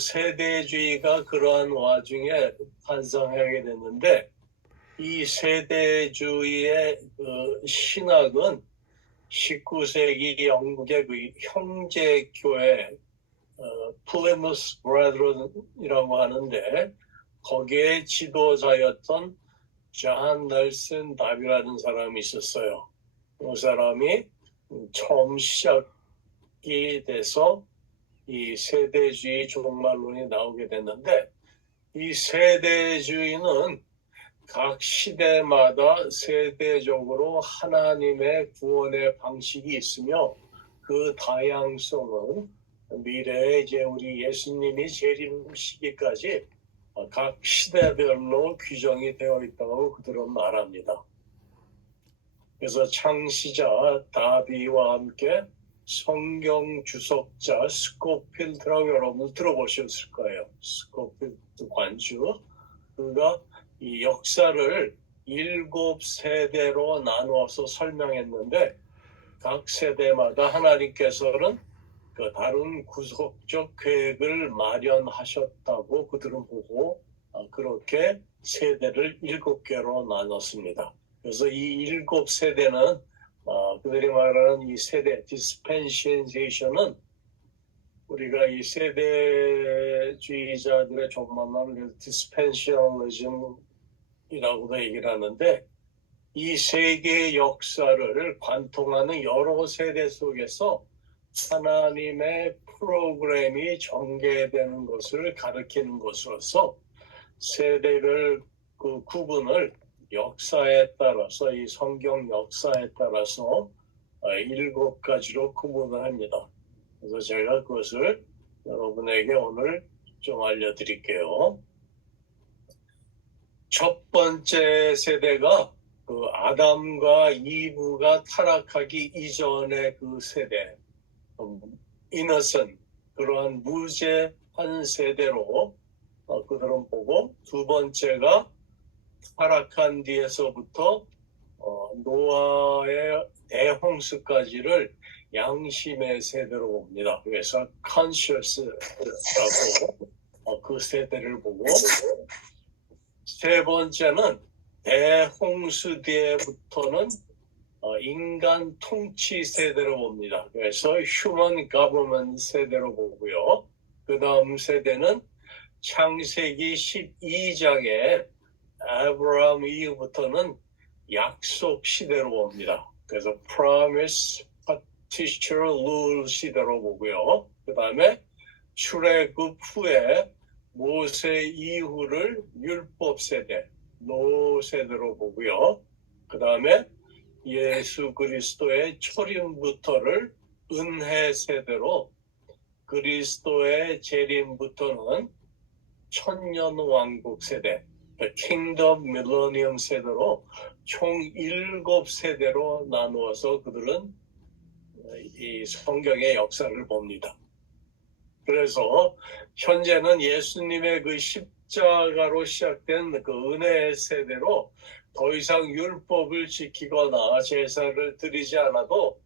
세대주의가 그러한 와중에 탄생하게 됐는데 이 세대주의의 신학은 19세기 영국의 그 형제교회 플리머스 브라더런이라고 하는데 거기에 지도자였던 존 넬슨 다비라는 사람이 있었어요. 그 사람이 처음 시작이 돼서 이 세대주의 종말론이 나오게 됐는데 이 세대주의는 각 시대마다 세대적으로 하나님의 구원의 방식이 있으며 그 다양성은 미래에 이제 우리 예수님이 재림 시기까지 각 시대별로 규정이 되어 있다고 그들은 말합니다. 그래서 창시자 다비와 함께 성경 주석자 스코필드라고 여러분 들어보셨을 거예요. 스코필드 관주. 그가 이 역사를 7세대로 나누어서 설명했는데 각 세대마다 하나님께서는 그 다른 구속적 계획을 마련하셨다고 그들은 보고 그렇게 세대를 7개로 나눴습니다. 그래서 이 7세대는 그들이 말하는 이 세대 디스펜시에이션은 우리가 이 세대주의자들의 종말론을 디스펜셔널리즘이라고도 얘기를 하는데 이 세계의 역사를 관통하는 여러 세대 속에서 하나님의 프로그램이 전개되는 것을 가리키는 것으로서 세대별 그 구분을 역사에 따라서 이 성경 역사에 따라서 7가지로 구분을 합니다. 그래서 제가 그것을 여러분에게 오늘 좀 알려드릴게요. 첫 번째 세대가 그 아담과 이브가 타락하기 이전의 그 세대, innocent, 그러한 무죄한 세대로 그들은 보고, 두 번째가 타락한 뒤에서부터 노아의 대홍수까지를 양심의 세대로 봅니다. 그래서 conscious라고 그 세대를 보고, 세 번째는 대홍수 뒤에부터는 인간 통치 세대로 봅니다. 그래서 human government 세대로 보고요. 그 다음 세대는 창세기 12장에 아브라함 이후부터는 약속 시대로 봅니다. 그래서 promise, partition, rule 시대로 보고요. 그 다음에 출애굽 후에 모세 이후를 율법 세대, 노 세대로 보고요. 그 다음에 예수 그리스도의 초림부터를 은혜 세대로, 그리스도의 재림부터는 천년왕국 세대, 킹덤 밀레니엄 세대로 총 7세대로 나누어서 그들은 이 성경의 역사를 봅니다. 그래서 현재는 예수님의 그 십자가로 시작된 그 은혜 세대로 더 이상 율법을 지키거나 제사를 드리지 않아도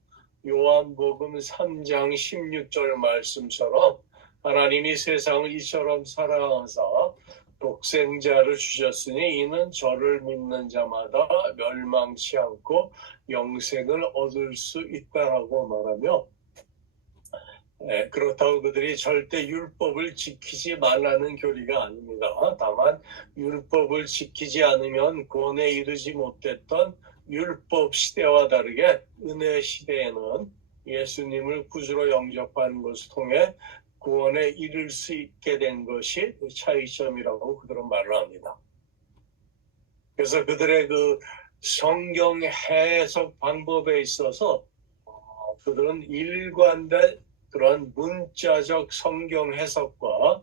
요한복음 3장 16절 말씀처럼 하나님이 세상을 이처럼 사랑하사 독생자를 주셨으니 이는 저를 믿는 자마다 멸망치 않고 영생을 얻을 수 있다라고 말하며, 그렇다고 그들이 절대 율법을 지키지 말라는 교리가 아닙니다. 다만 율법을 지키지 않으면 구원에 이르지 못했던 율법 시대와 다르게 은혜 시대에는 예수님을 구주로 영접하는 것을 통해 구원에 이를 수 있게 된 것이 차이점이라고 그들은 말을 합니다. 그래서 그들의 그 성경 해석 방법에 있어서 그들은 일관된 그런 문자적 성경 해석과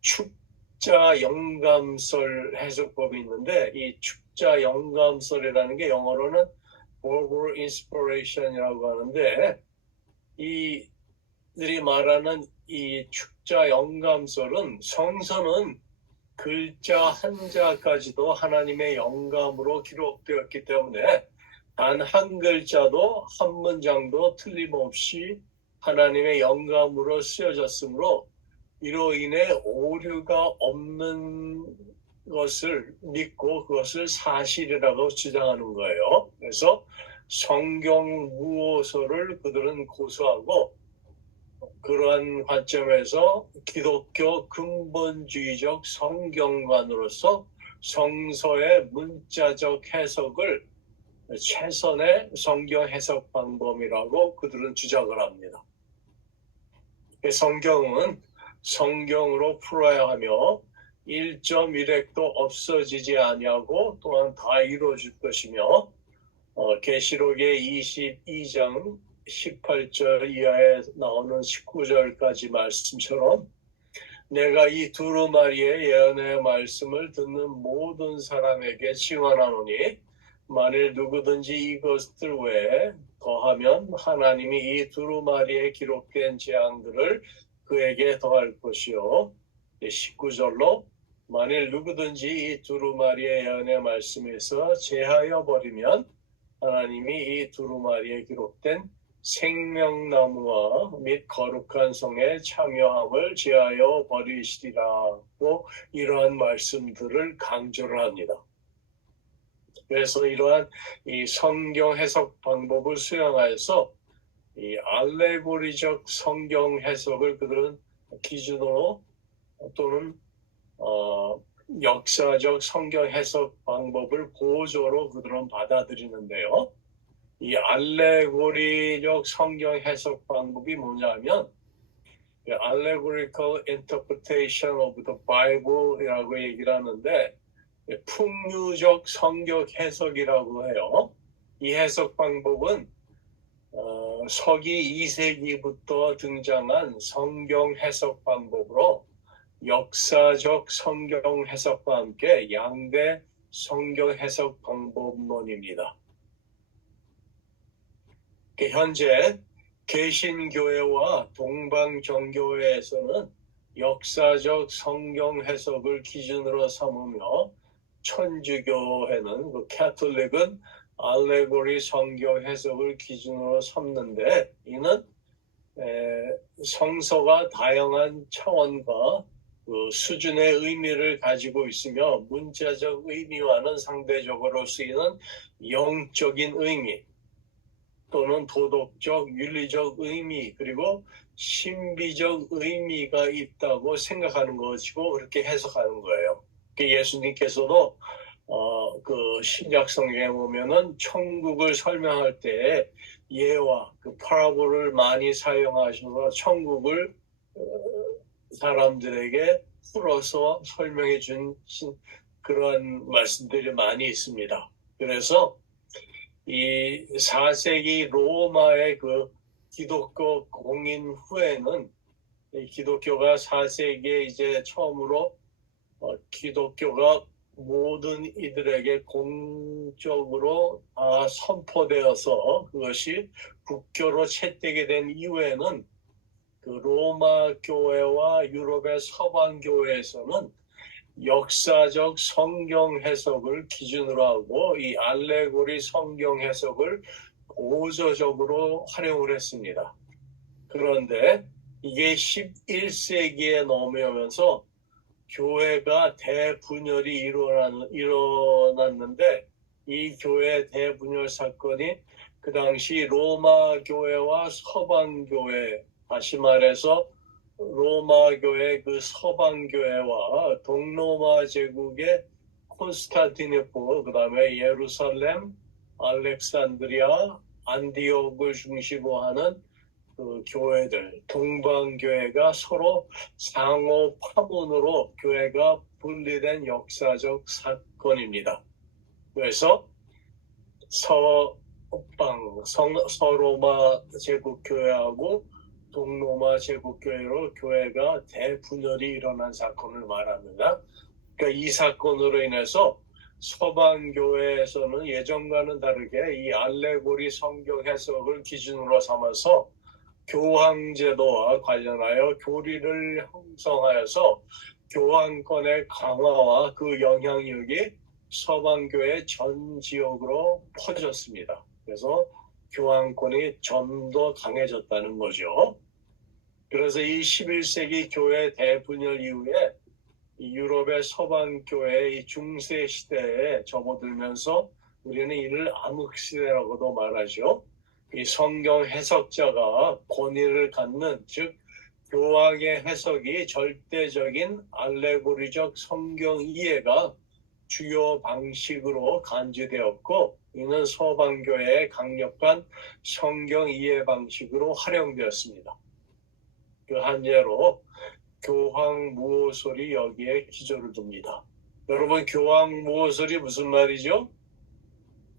축자 영감설 해석법이 있는데, 이 축자 영감설이라는 게 영어로는 verbal inspiration이라고 하는데, 이들이 말하는 이 축자 영감설은 성서는 글자 한자까지도 하나님의 영감으로 기록되었기 때문에 단 한 글자도 한 문장도 틀림없이 하나님의 영감으로 쓰여졌으므로 이로 인해 오류가 없는 것을 믿고 그것을 사실이라고 주장하는 거예요. 그래서 성경 무호소를 그들은 고수하고 그러한 관점에서 기독교 근본주의적 성경관으로서 성서의 문자적 해석을 최선의 성경 해석 방법이라고 그들은 주장을 합니다. 성경은 성경으로 풀어야 하며 1.1획도 없어지지 아니하고 또한 다 이루어질 것이며 계시록의 22장 18절 이하에 나오는 19절까지 말씀처럼 내가 이 두루마리의 예언의 말씀을 듣는 모든 사람에게 증언하노니 만일 누구든지 이것들 외에 더하면 하나님이 이 두루마리에 기록된 재앙들을 그에게 더할 것이요. 19절로 만일 누구든지 이 두루마리의 예언의 말씀에서 제하여 버리면 하나님이 이 두루마리에 기록된 생명나무와 및 거룩한 성에 참여함을 제하여 버리시리라고 이러한 말씀들을 강조를 합니다. 그래서 이러한 이 성경 해석 방법을 수용하여서 이 알레고리적 성경 해석을 그들은 기준으로 또는 역사적 성경 해석 방법을 보조로 그들은 받아들이는데요. 이 알레고리적 성경 해석 방법이 뭐냐면 allegorical interpretation of the Bible이라고 얘기를 하는데 풍류적 성경 해석이라고 해요. 이 해석 방법은 서기 2세기부터 등장한 성경 해석 방법으로 역사적 성경 해석과 함께 양대 성경 해석 방법론입니다. 현재 개신교회와 동방정교회에서는 역사적 성경 해석을 기준으로 삼으며 천주교회는 그 캐톨릭은 알레고리 성경 해석을 기준으로 삼는데 이는 성서가 다양한 차원과 그 수준의 의미를 가지고 있으며 문자적 의미와는 상대적으로 쓰이는 영적인 의미 또는 도덕적, 윤리적 의미 그리고 신비적 의미가 있다고 생각하는 것이고 그렇게 해석하는 거예요. 예수님께서도 그 신약 성경에 보면은 천국을 설명할 때 예와 그 파라볼을 많이 사용하셔서 천국을 사람들에게 풀어서 설명해 준 그런 말씀들이 많이 있습니다. 그래서 이 4세기 로마의 그 기독교 공인 후에는 기독교가 4세기에 이제 처음으로 기독교가 모든 이들에게 공적으로 선포되어서 그것이 국교로 채택이 된 이후에는 그 로마 교회와 유럽의 서방 교회에서는 역사적 성경 해석을 기준으로 하고 이 알레고리 성경 해석을 보조적으로 활용을 했습니다. 그런데 이게 11세기에 넘어오면서 교회가 대분열이 일어났는데 이 교회 대분열 사건이 그 당시 로마 교회와 서방 교회, 다시 말해서 로마 교회 그 서방 교회와 동로마 제국의 콘스탄티노플, 그다음에 예루살렘, 알렉산드리아, 안디옥을 중심으로 하는 그 교회들, 동방 교회가 서로 상호 파문으로 교회가 분리된 역사적 사건입니다. 그래서 서로마 제국 교회하고 동로마 제국교회로 교회가 대분열이 일어난 사건을 말합니다. 그러니까 이 사건으로 인해서 서방교회에서는 예전과는 다르게 이 알레고리 성경 해석을 기준으로 삼아서 교황제도와 관련하여 교리를 형성하여서 교황권의 강화와 그 영향력이 서방교회 전 지역으로 퍼졌습니다. 그래서 교황권이 좀 더 강해졌다는 거죠. 그래서 이 11세기 교회 대분열 이후에 이 유럽의 서방 교회의 중세 시대에 접어들면서 우리는 이를 암흑시대라고도 말하죠. 이 성경 해석자가 권위를 갖는, 즉 교황의 해석이 절대적인 알레고리적 성경 이해가 주요 방식으로 간주되었고, 이는 서방교회의 강력한 성경 이해 방식으로 활용되었습니다. 그 한 예로 교황 무호설이 여기에 기조를 둡니다. 여러분, 교황 무호설이 무슨 말이죠?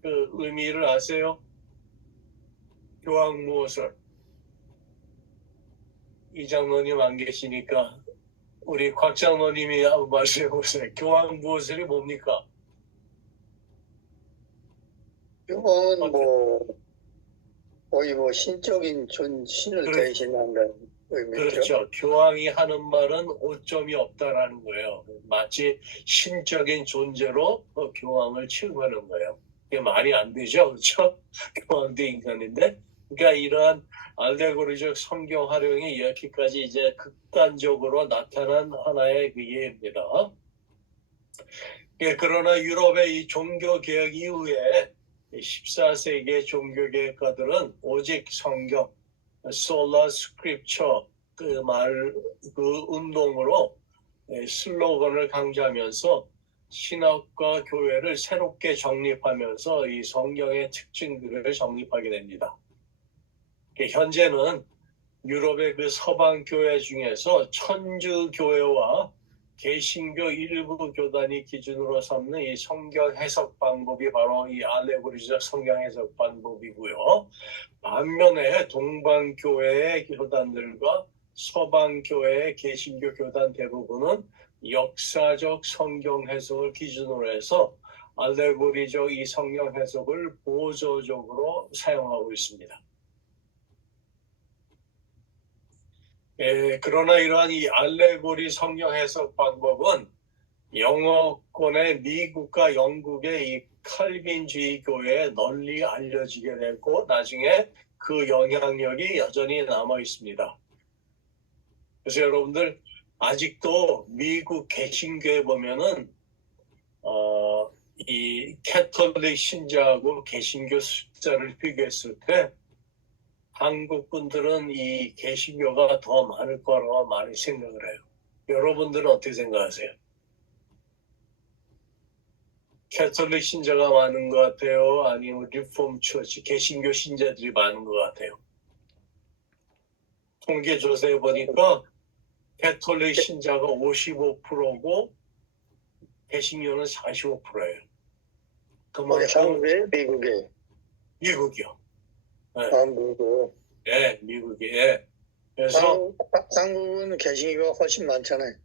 그 의미를 아세요? 교황 무호설. 이 장로님 안 계시니까 우리 곽 장로님이 한번 말씀해 보세요. 교황 무호설이 뭡니까? 교황은 거의 신적인 신을 대신한다는 의미죠. 그렇죠. 교황이 하는 말은 오점이 없다라는 거예요. 마치 신적인 존재로 교황을 취급하는 거예요. 이게 말이 안 되죠, 그렇죠? 교황도 인간인데. 그러니까 이러한 알레고리적 성경 활용이 이렇게까지 이제 극단적으로 나타난 하나의 그 예입니다. 예, 그러나 유럽의 이 종교 개혁 이후에 14세기의 종교 개혁가들은 오직 성경, 솔라 스크립처 그 운동으로 슬로건을 강조하면서 신학과 교회를 새롭게 정립하면서 이 성경의 특징들을 정립하게 됩니다. 현재는 유럽의 그 서방 교회 중에서 천주 교회와 개신교 일부 교단이 기준으로 삼는 이 성경 해석 방법이 바로 이 알레고리적 성경 해석 방법이고요. 반면에 동방교회의 교단들과 서방교회의 개신교 교단 대부분은 역사적 성경 해석을 기준으로 해서 알레고리적 이 성경 해석을 보조적으로 사용하고 있습니다. 그러나 이러한 이 알레고리 성경 해석 방법은 영어권의 미국과 영국의 이 칼빈주의 교회에 널리 알려지게 됐고, 나중에 그 영향력이 여전히 남아 있습니다. 그래서 여러분들 아직도 미국 개신교에 보면은 이 캐톨릭 신자하고 개신교 숫자를 비교했을 때 한국 분들은 이 개신교가 더 많을 거라고 많이 생각을 해요. 여러분들은 어떻게 생각하세요? 캐톨릭 신자가 많은 것 같아요? 아니면 리폼 처치, 개신교 신자들이 많은 것 같아요? 통계 조사해 보니까 캐톨릭 신자가 55%고 개신교는 45%예요. 한국에 미국에? 미국이요. 네. 한국도. 네, 미국에. 그래서 한국은 개신교가 훨씬 많잖아요.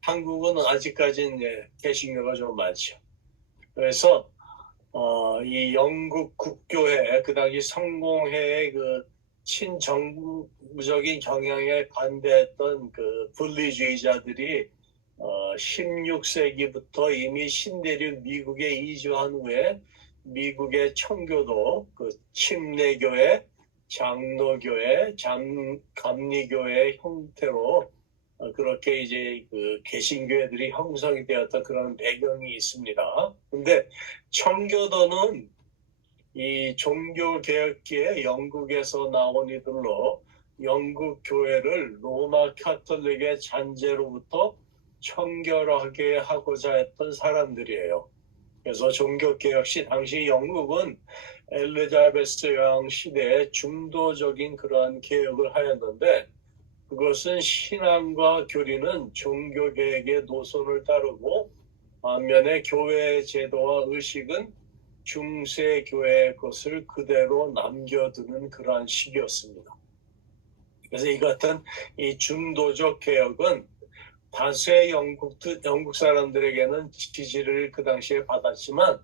한국은 아직까지는 개신교가 좀 많죠. 그래서 이 영국 국교회, 그 당시 성공회의 그 친정부적인 경향에 반대했던 그 분리주의자들이 16세기부터 이미 신대륙 미국에 이주한 후에 미국의 청교도, 그 침례교회, 장로교회, 감리교회 형태로 그렇게 이제 그 개신교회들이 형성이 되었던 그런 배경이 있습니다. 근데 청교도는 이 종교개혁기에 영국에서 나온 이들로 영국 교회를 로마 카톨릭의 잔재로부터 청결하게 하고자 했던 사람들이에요. 그래서 종교개혁 시 당시 영국은 엘리자베스 여왕 시대에 중도적인 그러한 개혁을 하였는데, 그것은 신앙과 교리는 종교개혁의 노선을 따르고 반면에 교회 제도와 의식은 중세교회의 것을 그대로 남겨두는 그러한 시기였습니다. 그래서 이 같은 이 중도적 개혁은 다수의 영국 사람들에게는 지지를 그 당시에 받았지만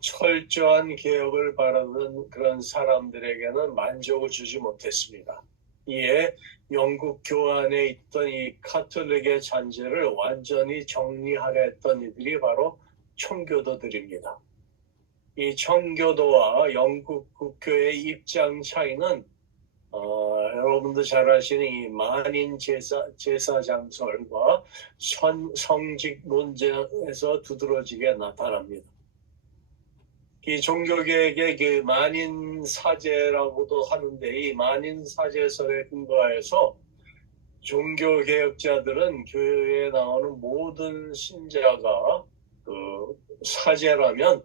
철저한 개혁을 바라는 그런 사람들에게는 만족을 주지 못했습니다. 이에 영국 교안에 있던 이 카톨릭의 잔재를 완전히 정리하려 했던 이들이 바로 청교도들입니다. 이 청교도와 영국 국교의 입장 차이는 여러분도 잘 아시는 이 만인 제사 장설과 성직 논쟁에서 두드러지게 나타납니다. 이 종교개혁의 그 만인 사제라고도 하는데 이 만인 사제설에 근거하여서 종교개혁자들은 교회에 나오는 모든 신자가 그 사제라면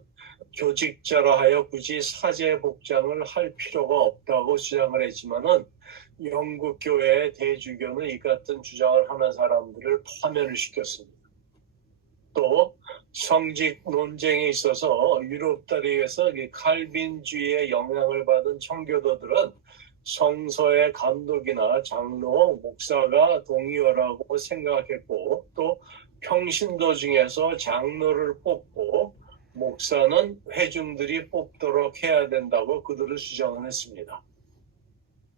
교직자라 하여 굳이 사제 복장을 할 필요가 없다고 주장을 했지만은 영국 교회의 대주교는 이 같은 주장을 하는 사람들을 파면을 시켰습니다. 또 성직 논쟁에 있어서 유럽 다리에서 칼빈주의의 영향을 받은 청교도들은 성서의 감독이나 장로, 목사가 동의어라고 생각했고 또 평신도 중에서 장로를 뽑고 목사는 회중들이 뽑도록 해야 된다고 그들을 주장을 했습니다.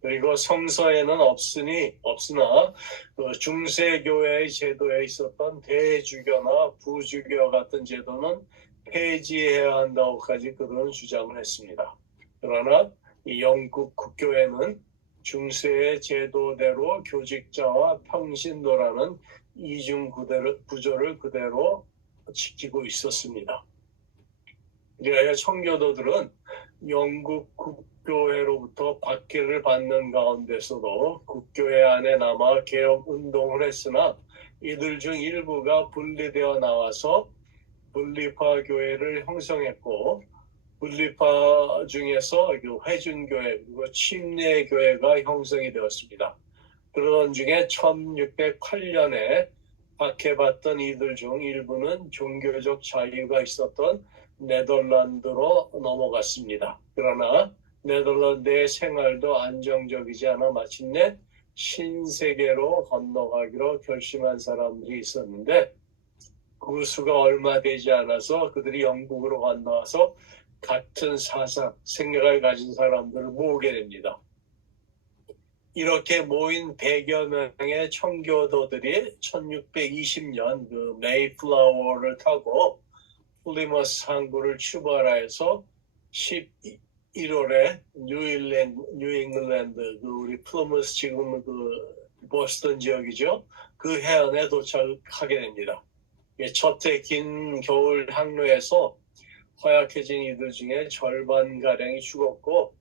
그리고 성서에는 없으나 중세교회의 제도에 있었던 대주교나 부주교 같은 제도는 폐지해야 한다고까지 그들은 주장을 했습니다. 그러나 이 영국 국교회는 중세의 제도대로 교직자와 평신도라는 이중 구조를 그대로 지키고 있었습니다. 그리하여 청교도들은 영국 국교회로부터 박해를 받는 가운데서도 국교회 안에 남아 개혁 운동을 했으나 이들 중 일부가 분리되어 나와서 분리파 교회를 형성했고 분리파 중에서 회중교회 그리고 침례교회가 형성이 되었습니다. 그러던 중에 1608년에 박해받던 이들 중 일부는 종교적 자유가 있었던 네덜란드로 넘어갔습니다. 그러나 네덜란드의 생활도 안정적이지 않아 마침내 신세계로 건너가기로 결심한 사람들이 있었는데 그 수가 얼마 되지 않아서 그들이 영국으로 건너와서 같은 사상, 생각을 가진 사람들을 모으게 됩니다. 이렇게 모인 100여 명의 청교도들이 1620년 그 메이플라워를 타고 플리머스 항구를 출발하여서 11월에 뉴잉글랜드 그 우리 플리머스 지금 그 보스턴 지역이죠. 그 해안에 도착하게 됩니다. 첫 해 긴 겨울 항로에서 허약해진 이들 중에 절반가량이 죽었고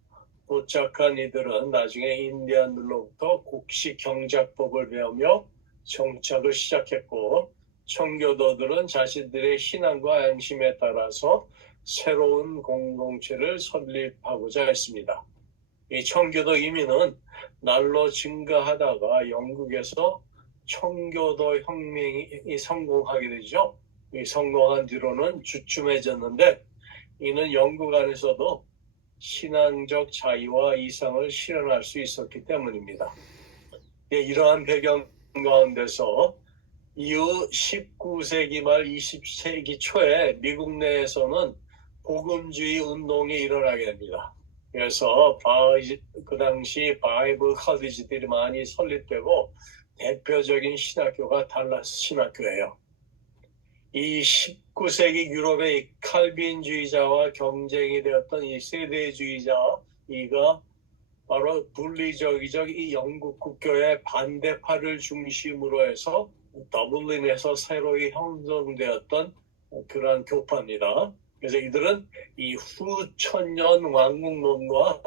도착한 이들은 나중에 인디안들로부터 곡식 경작법을 배우며 정착을 시작했고 청교도들은 자신들의 신앙과 양심에 따라서 새로운 공동체를 설립하고자 했습니다. 이 청교도 이민은 날로 증가하다가 영국에서 청교도 혁명이 성공하게 되죠. 이 성공한 뒤로는 주춤해졌는데 이는 영국 안에서도 신앙적 자유와 이상을 실현할 수 있었기 때문입니다. 이러한 배경 가운데서 이후 19세기 말 20세기 초에 미국 내에서는 복음주의 운동이 일어나게 됩니다. 그래서 그 당시 바이블 컬리지들이 많이 설립되고 대표적인 신학교가 달라스 신학교예요. 이 19세기 유럽의 칼빈주의자와 경쟁이 되었던 이 세대주의자 이가 바로 분리주의적 이 영국 국교의 반대파를 중심으로 해서 더블린에서 새로이 형성되었던 그러한 교파입니다. 그래서 이들은 이 후천년 왕국론과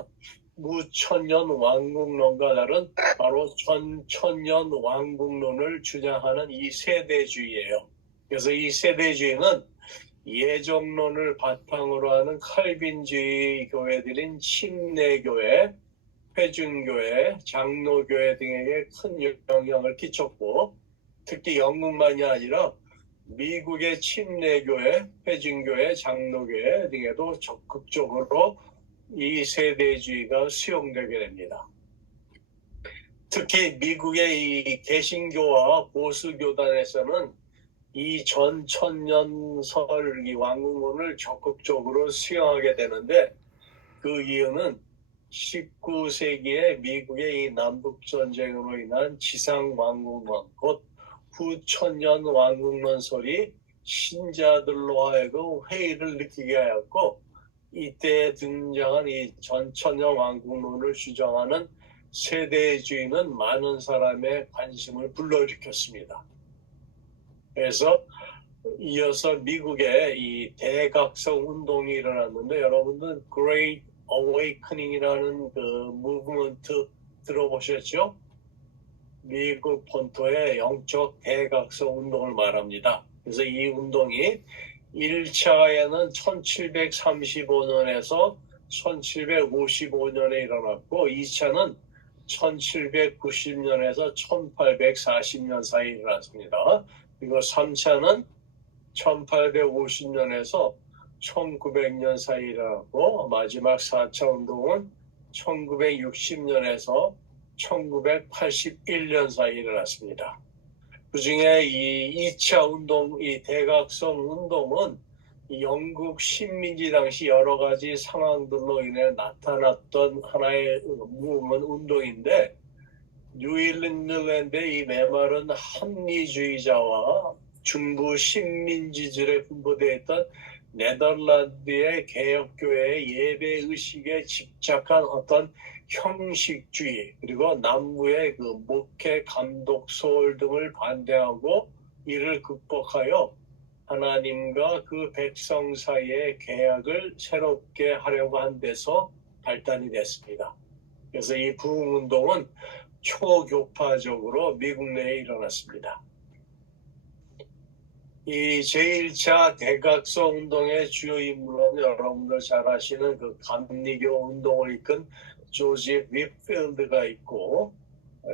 무천년 왕국론과 다른 바로 전천년 왕국론을 주장하는 이 세대주의예요. 그래서 이 세대주의는 예정론을 바탕으로 하는 칼빈주의 교회들인 침례교회, 회중교회, 장로교회 등에게 큰 영향을 끼쳤고 특히 영국만이 아니라 미국의 침례교회, 회중교회, 장로교회 등에도 적극적으로 이 세대주의가 수용되게 됩니다. 특히 미국의 이 개신교와 보수교단에서는 이 전천년설 이 왕국론을 적극적으로 수용하게 되는데 그 이유는 19세기에 미국의 이 남북전쟁으로 인한 지상왕국론, 곧 후천년 왕국론설이 신자들로 하여금 회의를 느끼게 하였고 이때 등장한 이 전천년 왕국론을 주장하는 세대주의는 많은 사람의 관심을 불러일으켰습니다. 그래서 이어서 미국에 이 대각성 운동이 일어났는데, 여러분들 Great Awakening이라는 그 무브먼트 들어보셨죠? 미국 본토의 영적 대각성 운동을 말합니다. 그래서 이 운동이 1차에는 1735년에서 1755년에 일어났고, 2차는 1790년에서 1840년 사이에 일어났습니다. 그리고 3차는 1850년에서 1900년 사이에 일어났고, 마지막 4차 운동은 1960년에서 1981년 사이에 일어났습니다. 그 중에 이 2차 운동, 이 대각성 운동은 영국 식민지 당시 여러 가지 상황들로 인해 나타났던 하나의 운동인데, 뉴잉글랜드의 이 메마른 합리주의자와 중부 식민지들에 분포되어 있던 네덜란드의 개혁교회의 예배의식에 집착한 어떤 형식주의, 그리고 남부의 그 목회 감독 소홀 등을 반대하고 이를 극복하여 하나님과 그 백성 사이의 계약을 새롭게 하려고 한 데서 발단이 됐습니다. 그래서 이 부흥운동은 초교파적으로 미국 내에 일어났습니다. 이 제1차 대각성 운동의 주요 인물은 여러분들 잘 아시는 그 감리교 운동을 이끈 조지 윗필드가 있고,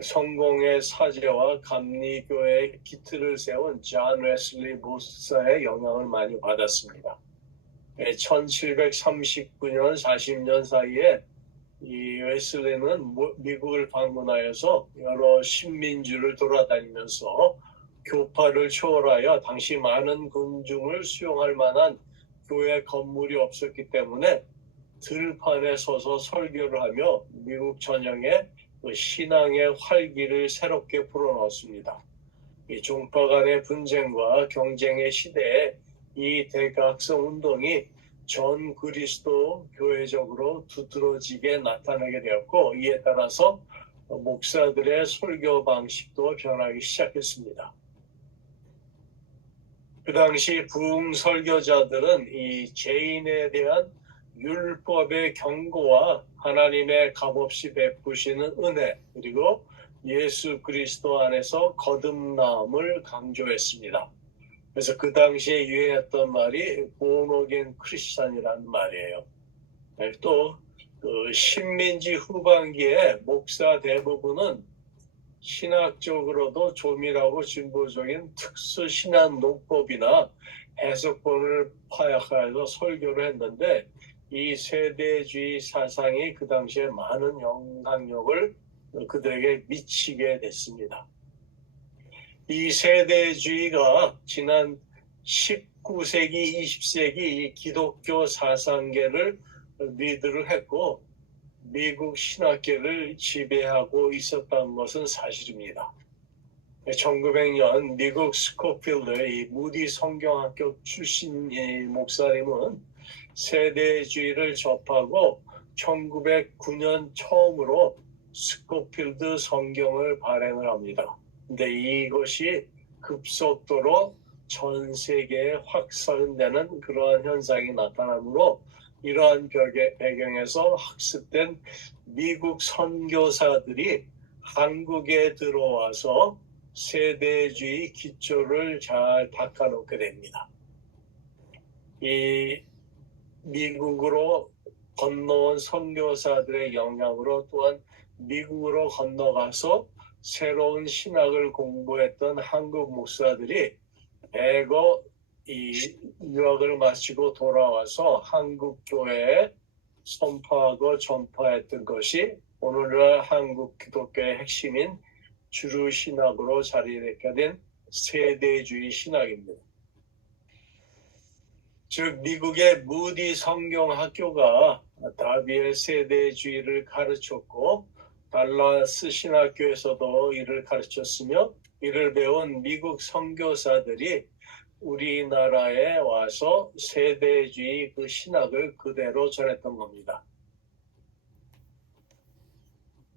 성공의 사제와 감리교의 기틀을 세운 존 웨슬리 목사의 영향을 많이 받았습니다. 1739년 40년 사이에 이 웨슬리는 미국을 방문하여서 여러 식민지를 돌아다니면서 교파를 초월하여 당시 많은 군중을 수용할 만한 교회 건물이 없었기 때문에 들판에 서서 설교를 하며 미국 전역에 신앙의 활기를 새롭게 불어넣었습니다. 이 종파 간의 분쟁과 경쟁의 시대에 이 대각성 운동이 전 그리스도 교회적으로 두드러지게 나타나게 되었고, 이에 따라서 목사들의 설교 방식도 변하기 시작했습니다. 그 당시 부흥 설교자들은 이 죄인에 대한 율법의 경고와 하나님의 값없이 베푸시는 은혜, 그리고 예수 그리스도 안에서 거듭남을 강조했습니다. 그래서 그 당시에 유행했던 말이 born again Christian이라는 말이에요. 또 그 식민지 후반기에 목사 대부분은 신학적으로도 조밀하고 진보적인 특수 신학 논법이나 해석본을 파악하여서 설교를 했는데, 이 세대주의 사상이 그 당시에 많은 영향력을 그들에게 미치게 됐습니다. 이 세대주의가 지난 19세기, 20세기 기독교 사상계를 리드를 했고 미국 신학계를 지배하고 있었다는 것은 사실입니다. 1900년 미국 스코필드의 이 무디 성경학교 출신 목사님은 세대주의를 접하고 1909년 처음으로 스코필드 성경을 발행을 합니다. 근데 이것이 급속도로 전 세계에 확산되는 그러한 현상이 나타나므로, 이러한 배경에서 학습된 미국 선교사들이 한국에 들어와서 세대주의 기초를 잘 닦아놓게 됩니다. 이 미국으로 건너온 선교사들의 영향으로 또한 미국으로 건너가서 새로운 신학을 공부했던 한국 목사들이 대거 이 유학을 마치고 돌아와서 한국 교회에 선포하고 전파했던 것이 오늘날 한국 기독교의 핵심인 주류 신학으로 자리잡게 된 세대주의 신학입니다. 즉 미국의 무디 성경학교가 다비의 세대주의를 가르쳤고, 달라스 신학교에서도 이를 가르쳤으며, 이를 배운 미국 선교사들이 우리나라에 와서 세대주의 그 신학을 그대로 전했던 겁니다.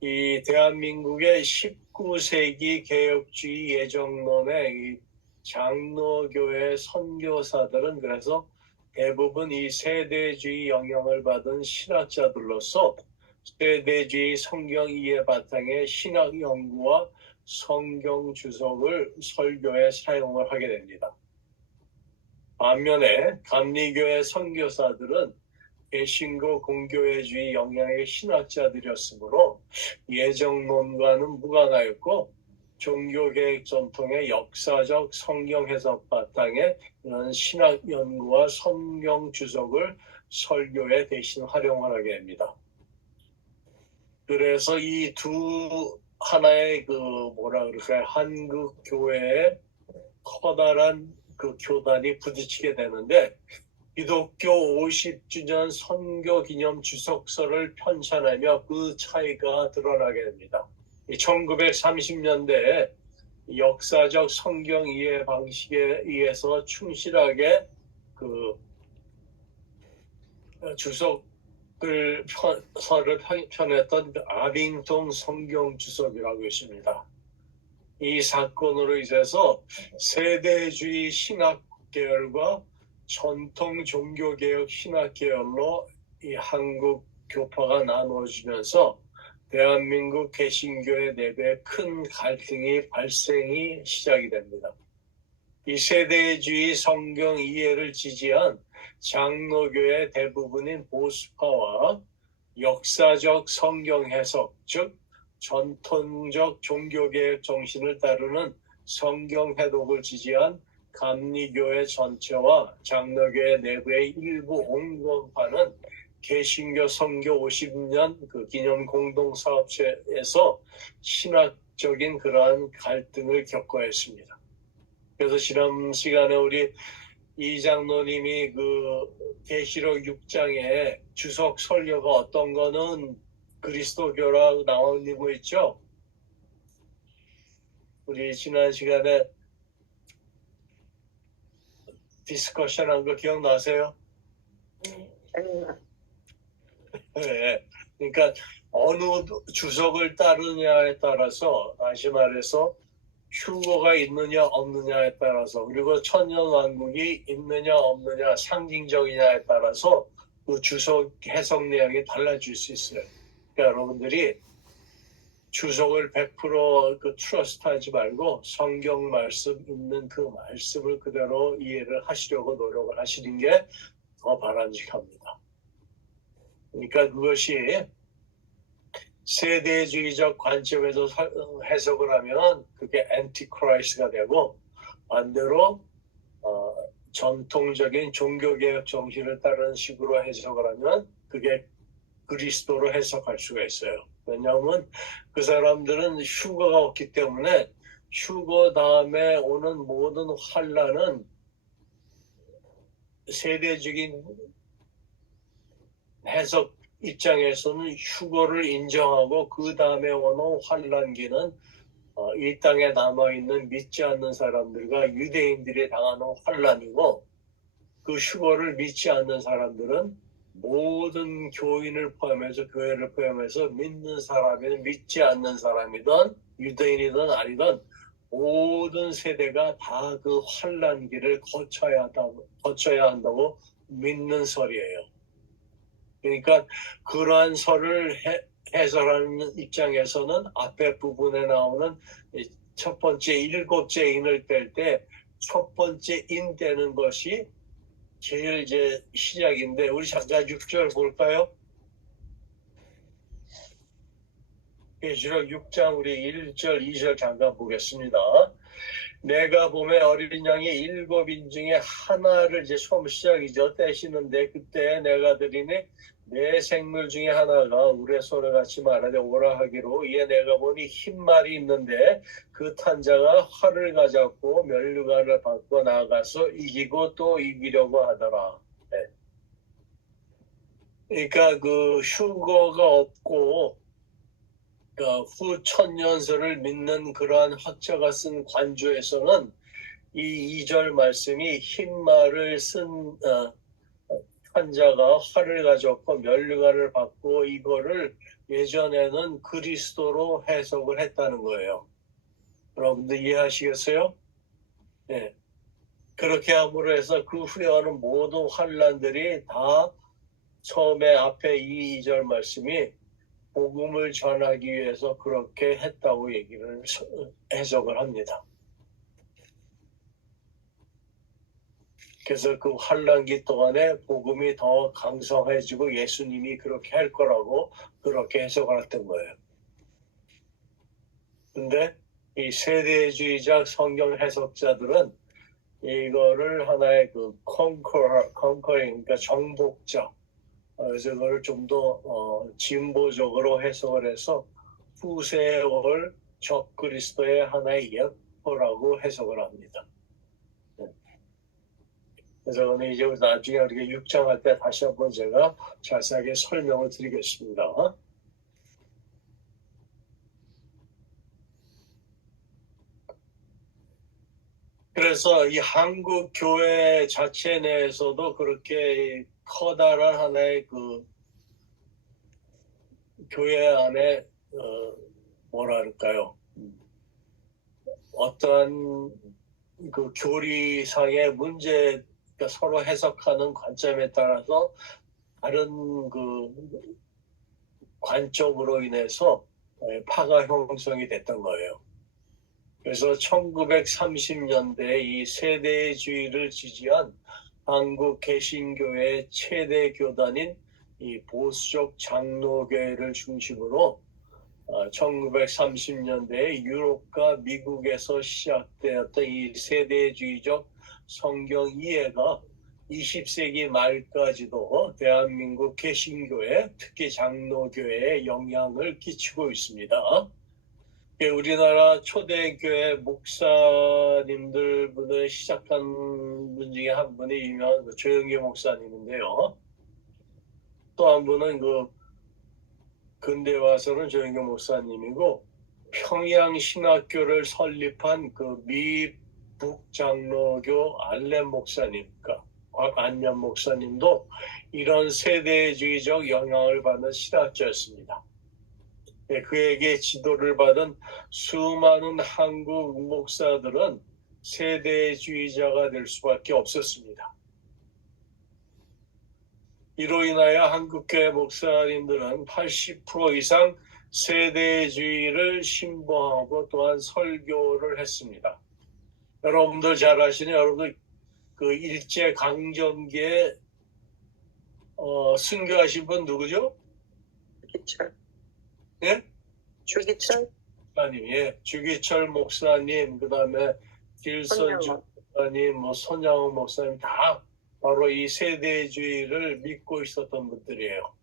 이 대한민국의 19세기 개혁주의 예정론의 이 장로교회 선교사들은 그래서 대부분 이 세대주의 영향을 받은 신학자들로서 세대주의 성경 이해 바탕의 신학 연구와 성경 주석을 설교에 사용을 하게 됩니다. 반면에 감리교회 선교사들은 개신교 공교회주의 영향의 신학자들이었으므로 예정론과는 무관하였고 종교개혁 전통의 역사적 성경 해석 바탕의 이런 신학 연구와 성경 주석을 설교에 대신 활용을 하게 됩니다. 그래서 이 두 하나의 그 뭐라 그럴까요? 한국 교회의 커다란 그 교단이 부딪히게 되는데 기독교 50주년 선교 기념 주석서를 편찬하며 그 차이가 드러나게 됩니다. 1930년대에 역사적 성경 이해 방식에 의해서 충실하게 그 주석을 서를 편했던 아빙통 성경 주석이라고 있습니다. 이 사건으로 인해서 세대주의 신학 계열과 전통 종교개혁 신학 계열로 이 한국 교파가 나누어지면서 대한민국 개신교회 내부에 큰 갈등이 발생이 시작이 됩니다. 이 세대주의 성경 이해를 지지한 장로교회 대부분인 보수파와 역사적 성경 해석, 즉 전통적 종교개혁 정신을 따르는 성경 해독을 지지한 감리교회 전체와 장로교회 내부의 일부 온건파는 개신교 선교 50년 그 기념 공동사업체에서 신학적인 그러한 갈등을 겪어야 했습니다. 그래서 지난 시간에 우리 이 장로님이 그 계시록 6장에 주석 설교가 어떤 거는 그리스도교라고 나오고 있죠. 우리 지난 시간에 디스커션 한 거 기억나세요? 네. 그러니까 어느 주석을 따르냐에 따라서 다시 말해서 휴거가 있느냐 없느냐에 따라서 그리고 천년왕국이 있느냐 없느냐 상징적이냐에 따라서 그 주석 해석 내용이 달라질 수 있어요. 그러니까 여러분들이 주석을 100% 그 트러스트하지 말고 성경 말씀 있는 그 말씀을 그대로 이해를 하시려고 노력을 하시는 게 더 바람직합니다. 그러니까 그것이 세대주의적 관점에서 해석을 하면 그게 엔티크라이스트가 되고 반대로 전통적인 종교개혁 정신을 따르는 식으로 해석을 하면 그게 그리스도로 해석할 수가 있어요. 왜냐하면 그 사람들은 휴거가 없기 때문에 휴거 다음에 오는 모든 환란은 세대적인 해석 입장에서는 휴거를 인정하고 그 다음에 오는 환란기는 이 땅에 남아있는 믿지 않는 사람들과 유대인들이 당하는 환란이고 그 휴거를 믿지 않는 사람들은 모든 교인을 포함해서 교회를 포함해서 믿는 사람이든 믿지 않는 사람이든 유대인이든 아니든 모든 세대가 다 그 환란기를 거쳐야 한다고 믿는 설이에요. 그러니까 그러한 설을 해설하는 입장에서는 앞에 부분에 나오는 첫 번째 일곱째 인을 뗄 때 첫 번째 인 떼는 것이 제일 이제 시작인데 우리 잠깐 6절 볼까요? 계시록 6장 우리 1절 2절 잠깐 보겠습니다. 내가 봄에 어린 양이 7인 중에 하나를 이제 처음 시작이죠. 떼시는데 그때 내가 드리니 내 생물 중에 하나가 우레소를 같이 말하되 오라 하기로 이에 내가 보니 흰 말이 있는데 그 탄자가 활을 가졌고 면류관을 받고 나아가서 이기고 또 이기려고 하더라. 네. 그러니까 그 휴거가 없고 후 천년설을 믿는 그러한 학자가 쓴 관조에서는 이 2절 말씀이 흰 말을 쓴 환자가 화를 가졌고 면류관을 받고 이거를 예전에는 그리스도로 해석을 했다는 거예요. 여러분들 이해하시겠어요? 네. 그렇게 함으로 해서 그 후에 오는 모든 환란들이 다 처음에 앞에 2절 말씀이 복음을 전하기 위해서 그렇게 했다고 얘기를 해석을 합니다. 그래서 그 환란기 동안에 복음이 더 강성해지고 예수님이 그렇게 할 거라고 그렇게 해석을 했던 거예요. 근데 이 세대주의적 성경 해석자들은 이거를 하나의 그 conquering, 그러니까 정복자, 그래서 그걸 좀 더 진보적으로 해석을 해서 후세에 올 적그리스도의 하나의 예표라고 해석을 합니다. 그래서 오늘 이제 나중에 우리가 6장 할 때 다시 한번 제가 자세하게 설명을 드리겠습니다. 그래서 이 한국 교회 자체 내에서도 그렇게 커다란 하나의 그 교회 안에 뭐랄까요, 어떠한 그 교리상의 문제, 그러니까 서로 해석하는 관점에 따라서 다른 그 관점으로 인해서 파가 형성이 됐던 거예요. 그래서 1930년대에 이 세대주의를 지지한 한국 개신교의 최대 교단인 이 보수적 장로교회를 중심으로 1930년대에 유럽과 미국에서 시작되었던 이 세대주의적 성경 이해가 20세기 말까지도 대한민국 개신교회, 특히 장로교회에 영향을 끼치고 있습니다. 우리나라 초대교회 목사님들 시작한 분 중에 한 분이 유명한 조영기 목사님인데요. 또 한 분은 그 근대 와서는 조영기 목사님이고 평양 신학교를 설립한 그 미북 장로교 알렘 목사님, 그러니까 곽안년 목사님도 이런 세대주의적 영향을 받는 신학자였습니다. 그에게 지도를 받은 수많은 한국 목사들은 세대주의자가 될 수밖에 없었습니다. 이로 인하여 한국교회 목사님들은 80% 이상 세대주의를 신봉하고 또한 설교를 했습니다. 여러분들 잘 아시는 여러분들 그 일제 강점기에 순교하신 분 누구죠? 주기철. 예? 주기철? 목사님, 예. 주기철 목사님, 그 다음에 길선주 목사님, 손양호 목사님 다 바로 이 세대주의를 믿고 있었던 분들이에요.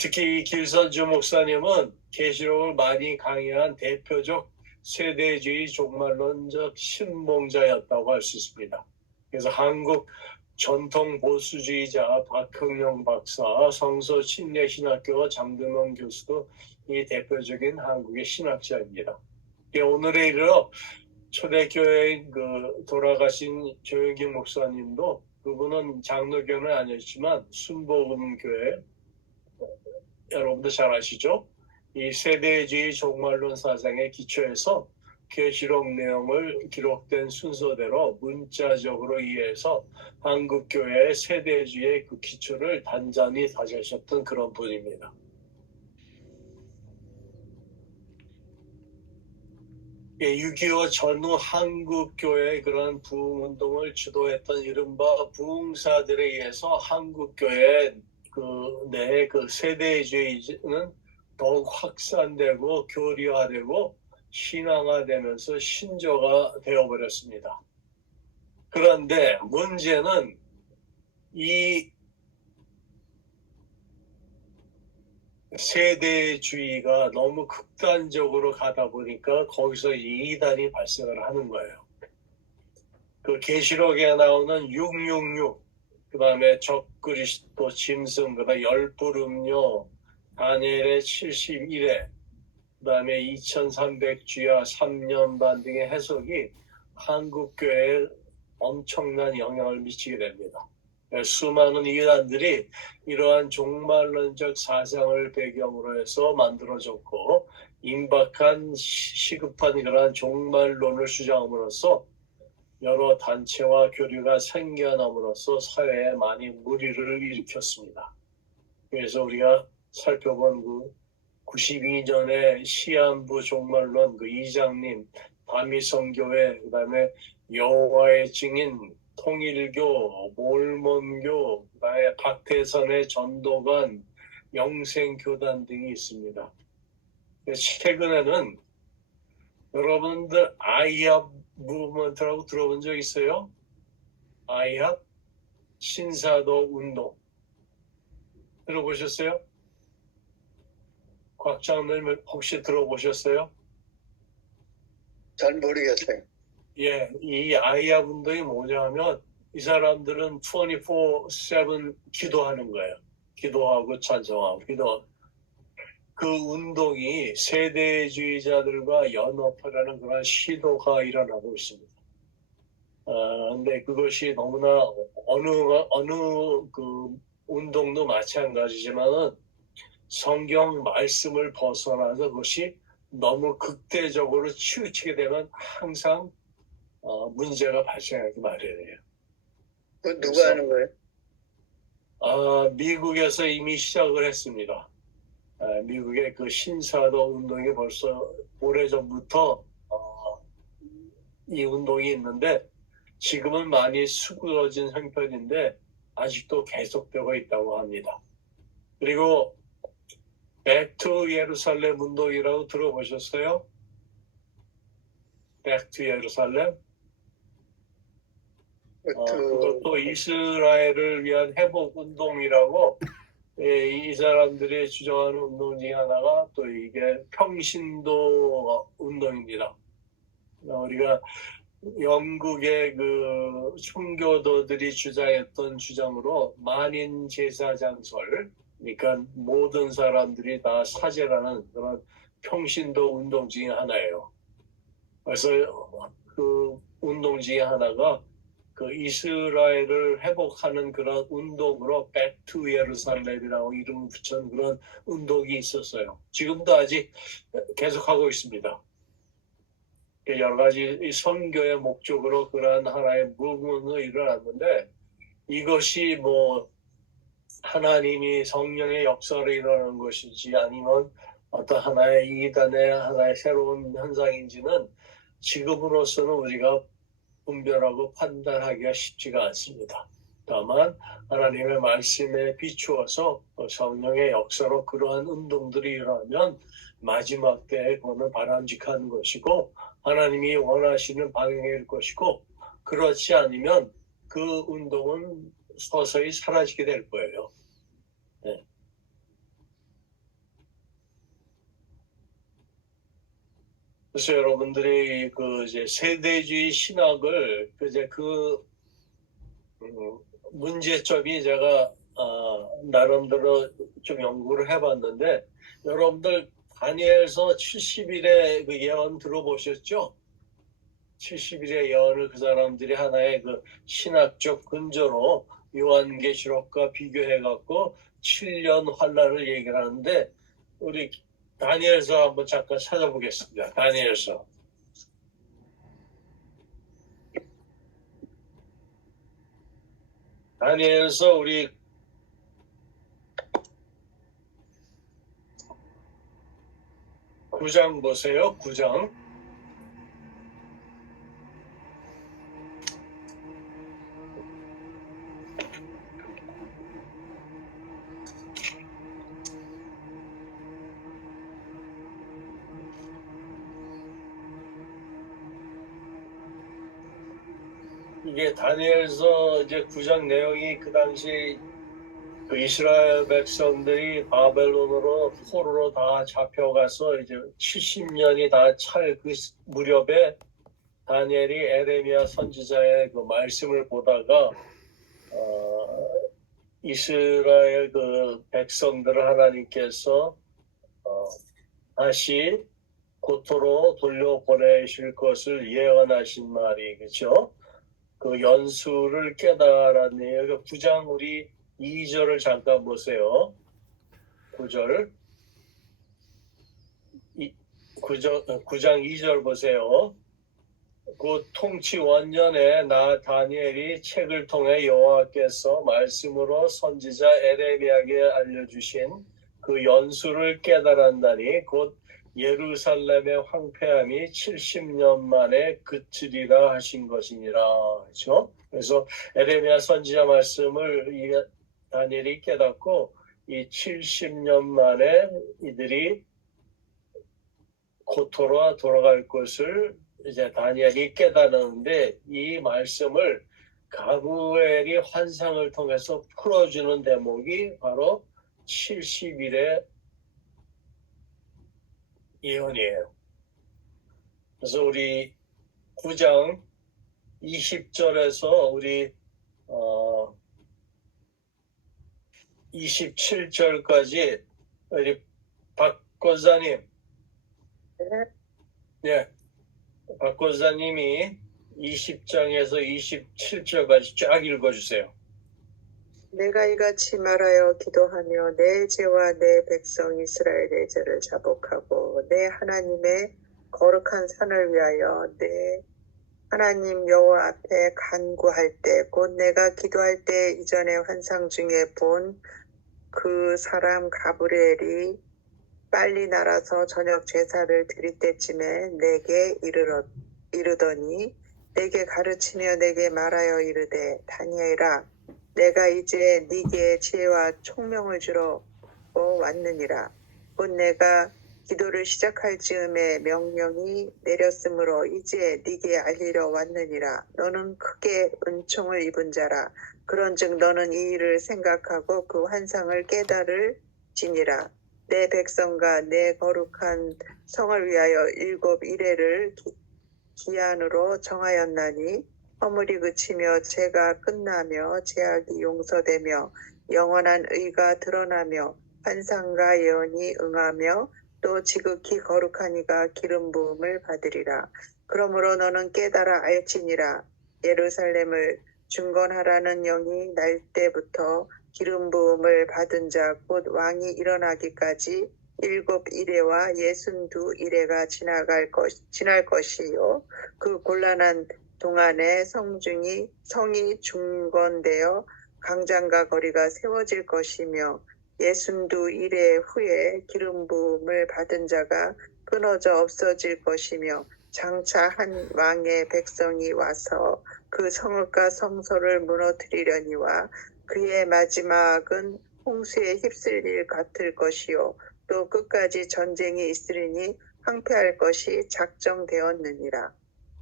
특히 이 길선주 목사님은 계시록을 많이 강의한 대표적 세대주의 종말론적 신봉자였다고 할 수 있습니다. 그래서 한국 전통 보수주의자 박흥영 박사, 성서 침례신학교 장등원 교수도 이 대표적인 한국의 신학자입니다. 오늘에 이르러 초대교회인 그 돌아가신 조영기 목사님도 그분은 장로교는 아니었지만 순복음교회, 여러분도 잘 아시죠? 이 세대주의 종말론 사상에 기초해서 계시록 내용을 기록된 순서대로 문자적으로 이해해서 한국교회의 세대주의의 그 기초를 단단히 다지셨던 그런 분입니다. 6.25 전후 한국교회의 그런 부흥운동을 주도했던 이른바 부흥사들에 의해서 한국교회 내의 그 세대주의는 더욱 확산되고 교리화되고 신앙화되면서 신조가 되어버렸습니다. 그런데 문제는 이 세대주의가 너무 극단적으로 가다 보니까 거기서 이단이 발생을 하는 거예요. 그 계시록에 나오는 666, 그 다음에 적그리스도 짐승, 그 다음에 열불음료, 다니엘의 71회, 그 다음에 2300주야 3년 반 등의 해석이 한국교회에 엄청난 영향을 미치게 됩니다. 수많은 이단들이 이러한 종말론적 사상을 배경으로 해서 만들어졌고 임박한 시급한 그러한 종말론을 주장함으로써 여러 단체와 교류가 생겨남으로써 사회에 많이 무리를 일으켰습니다. 그래서 우리가 살펴본 그 92년에 시한부 종말론 그 이장님, 다미성교회, 그다음에 여호와의 증인, 통일교, 몰몬교, 그다음에 박태선의 전도관, 영생교단 등이 있습니다. 최근에는 여러분들 아이합 무브먼트라고 들어본 적 있어요? 아이합 신사도 운동 들어보셨어요? 곽장님 혹시 들어보셨어요? 잘 모르겠어요. 예, 이 아이합 운동이 뭐냐면 이 사람들은 24/7 기도하는 거예요. 기도하고 찬송하고 기도. 그 운동이 세대주의자들과 연합하라는 그런 시도가 일어나고 있습니다. 근데 그것이 너무나 어느 그 운동도 마찬가지지만은 성경 말씀을 벗어나서 그것이 너무 극대적으로 치우치게 되면 항상 문제가 발생하기 마련이에요. 그 누가 하는 거예요? 미국에서 이미 시작을 했습니다. 미국의 그 신사도 운동이 벌써 오래전부터 이 운동이 있는데 지금은 많이 수그러진 형편인데 아직도 계속되고 있다고 합니다. 그리고 백투 예루살렘 운동이라고 들어보셨어요? 백투 예루살렘? 그것도 이스라엘을 위한 회복 운동이라고 이 사람들이 주장하는 운동 중에 하나가 또 이게 평신도 운동입니다. 우리가 영국의 그 총교도들이 주장했던 주장으로 만인 제사 장설, 그러니까 모든 사람들이 다 사죄라는 그런 평신도 운동 중에 하나예요. 그래서 그 운동 중에 하나가 그 이스라엘을 회복하는 그런 운동으로 백투 예루살렘이라고 이름을 붙인 그런 운동이 있었어요. 지금도 아직 계속하고 있습니다. 여러 가지 선교의 목적으로 그러한 하나의 무브먼트가 일어났는데 이것이 뭐 하나님이 성령의 역사로 일어나는 것인지 아니면 어떤 하나의 이단의 하나의 새로운 현상인지는 지금으로서는 우리가 분별하고 판단하기가 쉽지가 않습니다. 다만 하나님의 말씀에 비추어서 성령의 역사로 그러한 운동들이 일어나면 마지막 때에 그거는 바람직한 것이고 하나님이 원하시는 방향일 것이고 그렇지 않으면 그 운동은 서서히 사라지게 될 거예요. 네. 그래서 여러분들이 그 이제 세대주의 신학을 이제 문제점이 제가 나름대로 좀 연구를 해봤는데 여러분들 다니엘서 70일의 그 예언 들어보셨죠? 70일의 예언을 그 사람들이 하나의 그 신학적 근저로 요한계시록과 비교해갖고 7년 환란을 얘기를 하는데 우리 다니엘서 한번 잠깐 찾아보겠습니다. 다니엘서. 다니엘서 우리 9장 보세요. 9장. 이게 다니엘서 이제 9장 내용이 그 당시 그 이스라엘 백성들이 바벨론으로 포로로 다 잡혀가서 이제 70년이 다 찰 그 무렵에 다니엘이 에레미야 선지자의 그 말씀을 보다가 이스라엘 그 백성들을 하나님께서 다시 고토로 돌려보내실 것을 예언하신 말이 그렇죠. 그 연수를 깨달았네요. 9장 우리 2절을 잠깐 보세요. 9절. 9장 2절 보세요. 그 통치 원년에 나 다니엘이 책을 통해 여호와께서 말씀으로 선지자 에레미야에게 알려주신 그 연수를 깨달았나니 곧 예루살렘의 황폐함이 70년 만에 그치리라 하신 것이니라. 그렇죠? 그래서 에레미야 선지자 말씀을 다니엘이 깨닫고 이 70년 만에 이들이 고토로 돌아갈 것을 이제 다니엘이 깨달았는데 이 말씀을 가브리엘이 환상을 통해서 풀어주는 대목이 바로 70일의 예언이에요. 그래서 우리 9장 20절에서 우리 27절까지 우리 박 권사님, 네, 박 권사님이 20장에서 27절까지 쫙 읽어주세요. 내가 이같이 말하여 기도하며 내 죄와 내 백성 이스라엘의 죄를 자복하고 내 하나님의 거룩한 산을 위하여 내 하나님 여호와 앞에 간구할 때 곧 내가 기도할 때 이전의 환상 중에 본 그 사람 가브리엘이 빨리 날아서 저녁 제사를 드릴 때쯤에 내게 이르더니 내게 가르치며 내게 말하여 이르되 다니엘아 내가 이제 네게 지혜와 총명을 주러 왔느니라. 곧 내가 기도를 시작할 즈음에 명령이 내렸으므로 이제 네게 알리러 왔느니라. 너는 크게 은총을 입은 자라. 그런즉 너는 이 일을 생각하고 그 환상을 깨달을지니라. 내 백성과 내 거룩한 성을 위하여 7 이레를 기한으로 정하였나니 허물이 그치며 죄가 끝나며 죄악이 용서되며 영원한 의가 드러나며 환상과 예언이 응하며 또 지극히 거룩한 이가 기름 부음을 받으리라. 그러므로 너는 깨달아 알지니라. 예루살렘을 중건하라는 영이 날 때부터 기름 부음을 받은 자 곧 왕이 일어나기까지 7 이레와 62 이레가 지날 것이요. 그 곤란한 동안에 성이 중건되어 강장과 거리가 세워질 것이며 62 이레 후에 기름 부음을 받은 자가 끊어져 없어질 것이며 장차 한 왕의 백성이 와서 그 성읍과 성소를 무너뜨리려니와 그의 마지막은 홍수에 휩쓸릴 같을 것이요 또 끝까지 전쟁이 있으리니 황폐할 것이 작정되었느니라.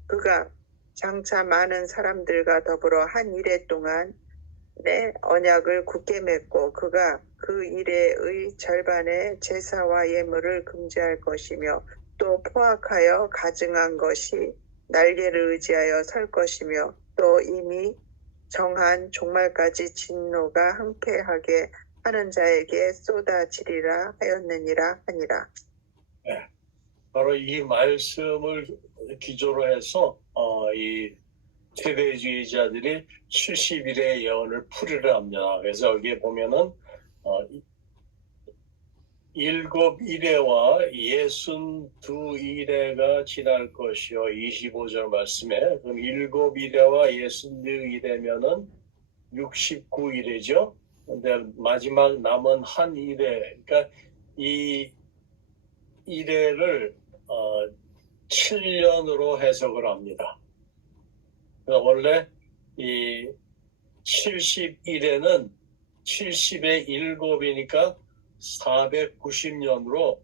그가 장차 많은 사람들과 더불어 한 이레 동안 내 언약을 굳게 맺고 그가 그 이레의 절반의 제사와 예물을 금지할 것이며 또 포악하여 가증한 것이 날개를 의지하여 설 것이며 또 이미 정한 종말까지 진노가 항폐하게 하는 자에게 쏟아지리라 하였느니라 하니라. 네, 바로 이 말씀을 기조로 해서 이 세대주의자들이 70일의 예언을 풀이를 합니다. 그래서 여기에 보면은 7 이레와 62 이레가 지날 것이요. 25절 말씀에 그럼 7 이레와 62 이레면은 69 이레죠. 근데 마지막 남은 한 이레, 그러니까 이 이레를 7년으로 해석을 합니다. 원래 이 71에는 70의 7이니까 490년으로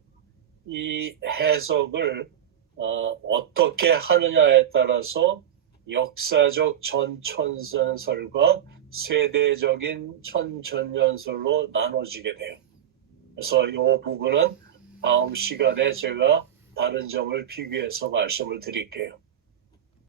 이 해석을 어떻게 하느냐에 따라서 역사적 전천년설과 세대적인 천천년설로 나눠지게 돼요. 그래서 이 부분은 다음 시간에 제가 다른 점을 비교해서 말씀을 드릴게요.